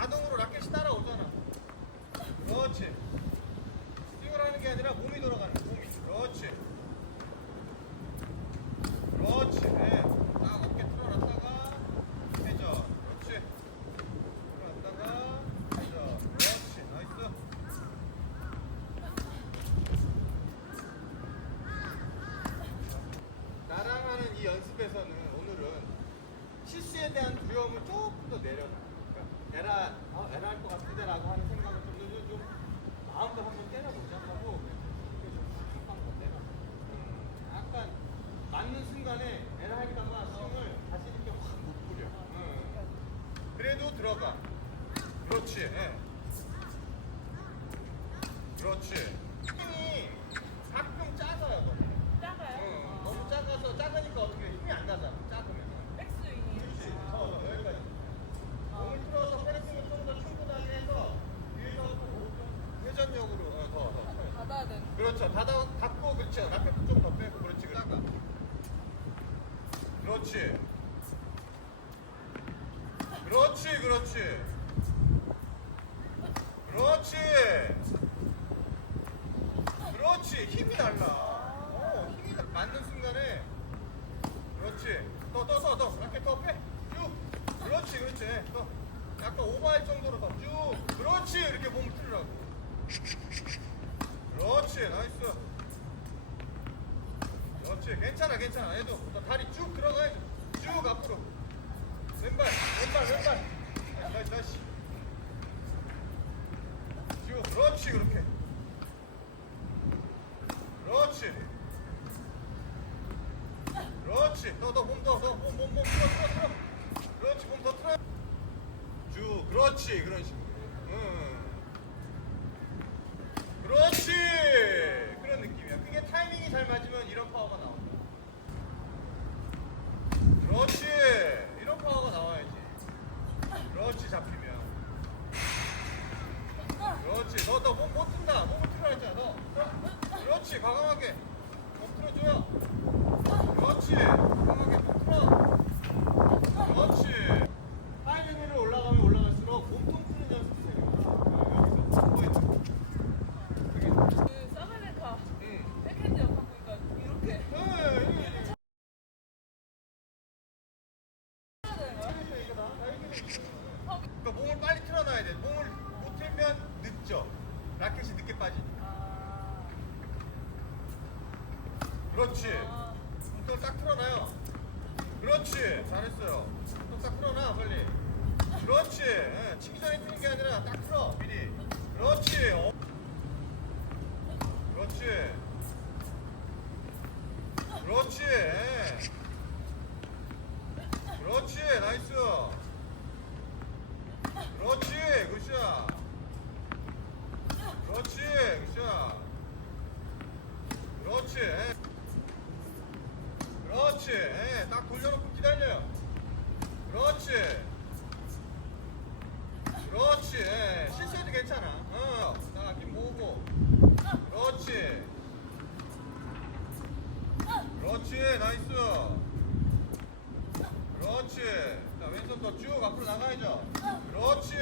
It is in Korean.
자동으로 라켓이 따라오잖아. 그렇지. 스윙을 하는 게 아니라 몸이 돌아가는 거야, 몸이. 그렇지. 그렇지. 네. 딱 어깨 틀어놨다가 회전. 그렇지. 틀어놨다가 회전. 그렇지. 나이스. 나랑 하는 이 연습에서는 오늘은 실수에 대한 두려움을 조금 더 내려놔. 에라, 어, 에라 할것 같은데라고 하는 생각을 좀, 좀, 좀 마음도 한번 때려보자 하고 이렇게 좀 때려. 음, 약간 맞는 순간에 에라 할까봐 스윙을 다시 이렇게 확못 뿌려. 음. 그래도 들어가. 그렇지. 예. 그렇지. 스윙이 가끔 작아요. 너무. 작아요? 응, 너무 작아서 작으니까 어떻게 힘이 안 나잖아. 작으면. 백스윙이. 그렇지. 더 여기까지. 몸을 틀어서 패스를 좀 더 충분하게 해서 위에서 회전력으로 어, 더 더. 받아야 되는. 그렇죠. 닫아 닫고 그렇죠. 라켓도 좀더 빼고 그렇지. 작아. 그렇지. 그렇지. 그렇지. 그렇지. 그렇지. 힘이 달라. 어, 힘이 나- 맞는 순간에 그렇지. 더 떠서 더 라켓 더 빼. 쭉. 그렇지. 그렇지. 더 약간 오버할 정도로 더 쭉. 그렇지. 이렇게 몸을 틀으라고. 그렇지. 나이스. 그렇지. 괜찮아. 괜찮아. 얘도 더 다리 쭉 들어가야지. 쭉 앞으로. 왼발. 왼발. 왼발. 다시 다시. 쭉. 그렇지. 그렇게. 그렇지. 그렇지. 더, 더, 몸 더, 더, 몸, 몸, 몸, 틀어, 틀어, 틀어. 그렇지, 몸 더 틀어. 쭉, 그렇지, 그런 식으로. 응. 그렇지. 그런 느낌이야. 잘 맞으면 이런 파워가 나온다. 그렇지. 이런 파워가 나와야지. 그렇지, 잡히면. 그렇지. 너, 너몸못 튼다. 몸을 틀어야 했잖아. 너. 그렇지. 과감하게. 몸 틀어줘요. 그렇지. 과감하게 몸 틀어. 그렇지. 하이 레벨로 올라가면 올라갈수록 몸통 푸는 연습 세요. 여기서. 포인트. 그게. 그 사벨레카 응. 백핸드 역할 보니까 이렇게 네, 이게 해야 되는 거야? 그러니까 몸을 빨리 틀어놔야 돼. 몸을 못 틀면 늦죠. 라켓이 늦게 빠지니까. 아. 그렇지. 아. 몸통을 딱 틀어놔요. 그렇지. 잘했어요. 몸통 딱 틀어놔, 빨리. 그렇지. 예, 치기 전에 트는 게 아니라 딱 틀어, 미리. 그렇지. 어. 그렇지. 그렇지. 예. 그렇지. 나이스. 그렇지. 굿샷. 그렇지. 굿샷. 그렇지. 예. 그렇지. 예, 딱 돌려놓고 기다려요. 그렇지. 그렇지. 예, 실수해도 괜찮아. 어. 자, 힘 모으고. 그렇지. 그렇지. 나이스. 그렇지. 자, 왼손 더 쭉 앞으로 나가야죠. 그렇지.